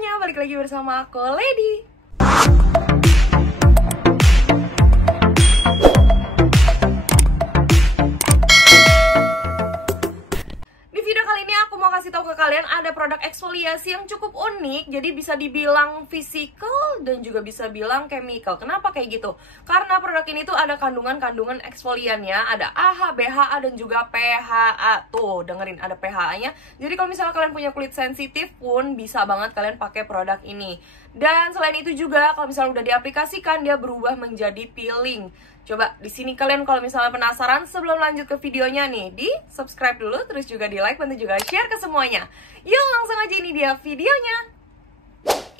semuanya, balik lagi bersama aku, Lady. Di video kali ini aku mau kasih tahu ke kalian ada produk eksfoliasi yang cukup unik. Jadi bisa dibilang physical dan juga bisa bilang chemical. Kenapa kayak gitu? Karena produk ini tuh ada kandungan-kandungan eksfoliannya, ada AHA, BHA dan juga PHA. Tuh, dengerin ada PHA-nya. Jadi kalau misalnya kalian punya kulit sensitif pun bisa banget kalian pakai produk ini. Dan selain itu juga kalau misalnya udah diaplikasikan dia berubah menjadi peeling. Coba di sini kalian kalau misalnya penasaran, sebelum lanjut ke videonya nih, di subscribe dulu, terus juga di like, bantu juga share ke semuanya. Yuk langsung aja, ini dia videonya.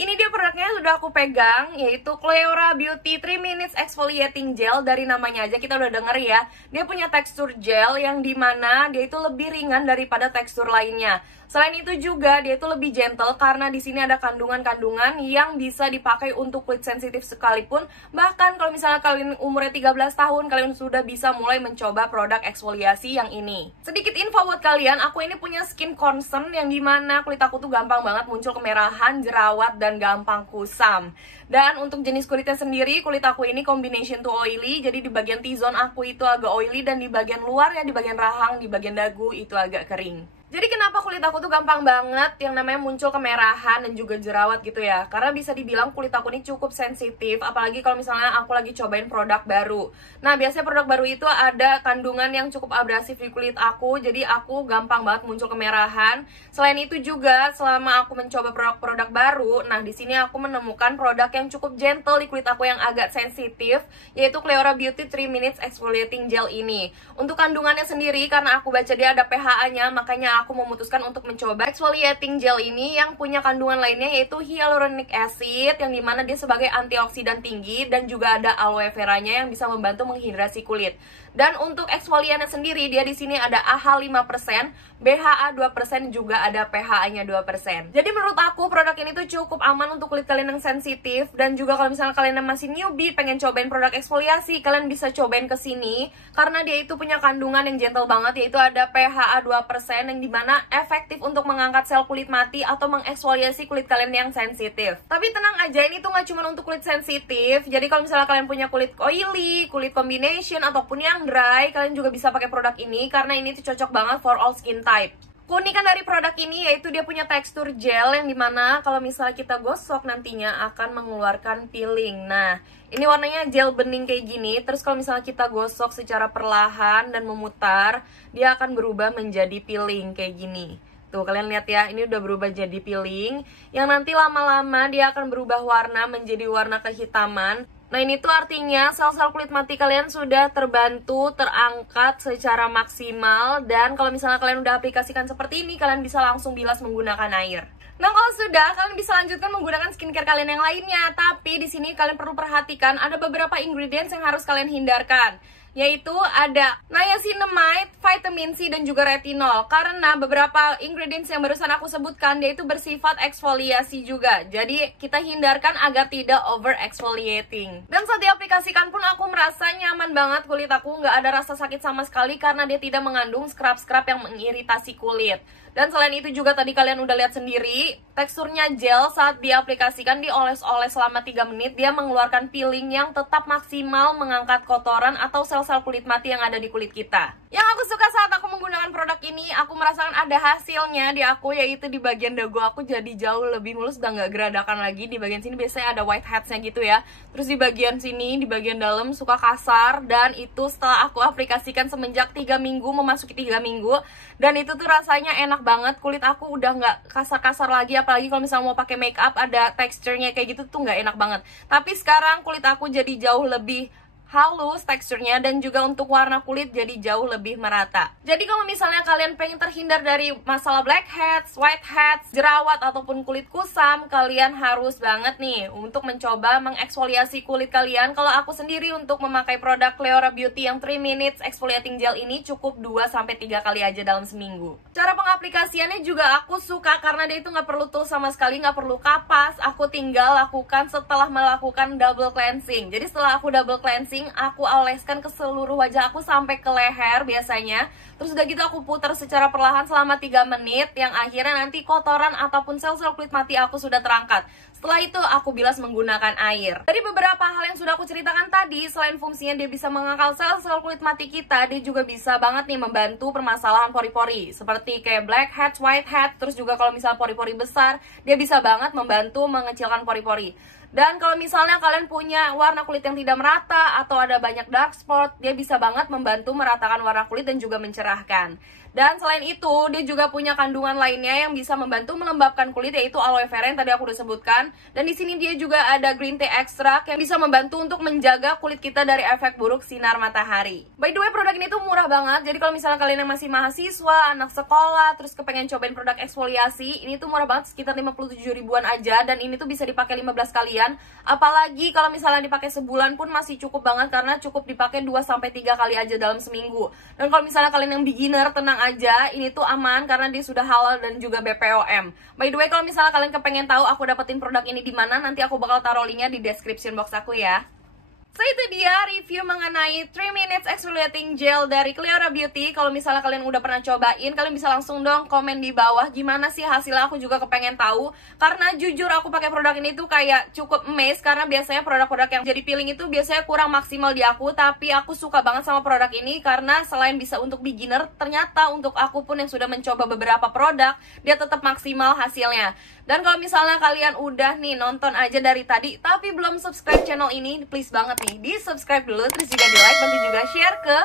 Ini dia produknya sudah aku pegang, yaitu Cleora Beauty 3 Minutes Exfoliating Gel. Dari namanya aja kita udah denger ya, dia punya tekstur gel yang dimana dia itu lebih ringan daripada tekstur lainnya. Selain itu juga dia itu lebih gentle karena di sini ada kandungan-kandungan yang bisa dipakai untuk kulit sensitif sekalipun. Bahkan kalau misalnya kalian umurnya 13 tahun, kalian sudah bisa mulai mencoba produk eksfoliasi yang ini. Sedikit info buat kalian, aku ini punya skin concern yang dimana kulit aku tuh gampang banget muncul kemerahan, jerawat, dan gampang kusam. Dan untuk jenis kulitnya sendiri, kulit aku ini combination to oily. Jadi di bagian T-zone aku itu agak oily, dan di bagian luar ya, di bagian rahang, di bagian dagu itu agak kering. Jadi kenapa kulit aku tuh gampang banget yang namanya muncul kemerahan dan juga jerawat gitu ya? Karena bisa dibilang kulit aku ini cukup sensitif, apalagi kalau misalnya aku lagi cobain produk baru. Nah, biasanya produk baru itu ada kandungan yang cukup abrasif di kulit aku, jadi aku gampang banget muncul kemerahan. Selain itu juga, selama aku mencoba produk-produk baru, nah di sini aku menemukan produk yang cukup gentle di kulit aku yang agak sensitif, yaitu Cleora Beauty 3 Minutes Exfoliating Gel ini. Untuk kandungannya sendiri, karena aku baca dia ada PHA-nya, makanya aku memutuskan untuk mencoba exfoliating gel ini yang punya kandungan lainnya, yaitu hyaluronic acid, yang dimana dia sebagai antioksidan tinggi, dan juga ada aloe veranya yang bisa membantu menghidrasi kulit. Dan untuk eksfoliannya sendiri, dia di sini ada AHA 5%, BHA 2%, juga ada PHA-nya 2%. Jadi menurut aku produk ini tuh cukup aman untuk kulit kalian yang sensitif. Dan juga kalau misalnya kalian yang masih newbie pengen cobain produk eksfoliasi, kalian bisa cobain ke sini karena dia itu punya kandungan yang gentle banget, yaitu ada PHA 2%, yang dimana efektif untuk mengangkat sel kulit mati atau mengeksfoliasi kulit kalian yang sensitif. Tapi tenang aja, ini tuh gak cuma untuk kulit sensitif. Jadi kalau misalnya kalian punya kulit oily, kulit combination, ataupun yang dry, kalian juga bisa pakai produk ini karena ini tuh cocok banget for all skin type. Keunikan dari produk ini yaitu dia punya tekstur gel yang dimana kalau misalnya kita gosok nantinya akan mengeluarkan peeling. Nah, ini warnanya gel bening kayak gini. Terus kalau misalnya kita gosok secara perlahan dan memutar, dia akan berubah menjadi peeling kayak gini. Tuh kalian lihat ya, ini udah berubah jadi peeling yang nanti lama-lama dia akan berubah warna menjadi warna kehitaman. Nah, ini tuh artinya sel-sel kulit mati kalian sudah terbantu, terangkat secara maksimal. Dan kalau misalnya kalian udah aplikasikan seperti ini, kalian bisa langsung bilas menggunakan air. Nah, kalau sudah, kalian bisa lanjutkan menggunakan skincare kalian yang lainnya. Tapi di sini kalian perlu perhatikan ada beberapa ingredients yang harus kalian hindarkan, yaitu ada niacinamide, vitamin C, dan juga retinol. Karena beberapa ingredients yang barusan aku sebutkan, dia itu bersifat eksfoliasi juga. Jadi kita hindarkan agar tidak over exfoliating. Dan saat diaplikasikan pun aku merasa nyaman banget, kulit aku nggak ada rasa sakit sama sekali karena dia tidak mengandung scrub-scrub yang mengiritasi kulit. Dan selain itu juga tadi kalian udah lihat sendiri, teksturnya gel saat diaplikasikan, dioles-oles selama 3 menit, dia mengeluarkan peeling yang tetap maksimal mengangkat kotoran atau sel-sel kulit mati yang ada di kulit kita. Yang aku suka saat aku menggunakan produk ini, aku merasakan ada hasilnya di aku, yaitu di bagian dagu aku jadi jauh lebih mulus, udah nggak geradakan lagi. Di bagian sini biasanya ada whiteheads-nya gitu ya. Terus di bagian sini, di bagian dalam suka kasar, dan itu setelah aku aplikasikan semenjak 3 minggu, memasuki 3 minggu, dan itu tuh rasanya enak banget. Kulit aku udah nggak kasar-kasar lagi, apalagi kalau misalnya mau pakai make up ada teksturnya kayak gitu tuh nggak enak banget. Tapi sekarang kulit aku jadi jauh lebih halus teksturnya, dan juga untuk warna kulit jadi jauh lebih merata. Jadi kalau misalnya kalian pengen terhindar dari masalah blackheads, whiteheads, jerawat, ataupun kulit kusam, kalian harus banget nih untuk mencoba mengeksfoliasi kulit kalian. Kalau aku sendiri untuk memakai produk Cleora Beauty yang 3 Minutes Exfoliating Gel ini cukup 2-3 kali aja dalam seminggu. Cara pengaplikasiannya juga aku suka karena dia itu nggak perlu tool sama sekali, nggak perlu kapas. Aku tinggal lakukan setelah melakukan double cleansing. Jadi setelah aku double cleansing, masing-masing aku oleskan ke seluruh wajah aku sampai ke leher biasanya. Terus udah gitu aku putar secara perlahan selama 3 menit, yang akhirnya nanti kotoran ataupun sel-sel kulit mati aku sudah terangkat. Setelah itu aku bilas menggunakan air. Dari beberapa hal yang sudah aku ceritakan tadi, selain fungsinya dia bisa mengangkat sel-sel kulit mati kita, dia juga bisa banget nih membantu permasalahan pori-pori, seperti kayak blackheads, whiteheads. Terus juga kalau misalnya pori-pori besar, dia bisa banget membantu mengecilkan pori-pori. Dan kalau misalnya kalian punya warna kulit yang tidak merata atau ada banyak dark spot, dia bisa banget membantu meratakan warna kulit dan juga mencerahkan. Dan selain itu, dia juga punya kandungan lainnya yang bisa membantu melembabkan kulit, yaitu aloe vera yang tadi aku udah sebutkan. Dan di sini dia juga ada green tea extract yang bisa membantu untuk menjaga kulit kita dari efek buruk sinar matahari. By the way, produk ini tuh murah banget. Jadi kalau misalnya kalian yang masih mahasiswa, anak sekolah, terus kepengen cobain produk eksfoliasi, ini tuh murah banget, sekitar 57 ribuan aja. Dan ini tuh bisa dipakai 15 kalian. Apalagi kalau misalnya dipakai sebulan pun masih cukup banget, karena cukup dipakai 2-3 kali aja dalam seminggu. Dan kalau misalnya kalian yang beginner, tenang aja, ini tuh aman karena dia sudah halal dan juga BPOM. By the way, kalau misalnya kalian kepengen tahu aku dapetin produk ini di mana, nanti aku bakal taruh linknya di description box aku ya. So itu dia review mengenai 3 Minutes Exfoliating Gel dari Cleora Beauty. Kalau misalnya kalian udah pernah cobain, kalian bisa langsung dong komen di bawah gimana sih hasilnya, aku juga kepengen tahu. Karena jujur aku pakai produk ini tuh kayak cukup amazed, karena biasanya produk-produk yang jadi peeling itu biasanya kurang maksimal di aku. Tapi aku suka banget sama produk ini karena selain bisa untuk beginner, ternyata untuk aku pun yang sudah mencoba beberapa produk, dia tetap maksimal hasilnya. Dan kalau misalnya kalian udah nih nonton aja dari tadi tapi belum subscribe channel ini, please banget nih di subscribe dulu, terus juga di like, bantu juga share ke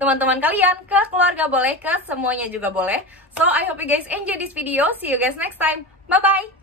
teman-teman kalian, ke keluarga boleh, ke semuanya juga boleh. So I hope you guys enjoy this video. See you guys next time. Bye bye.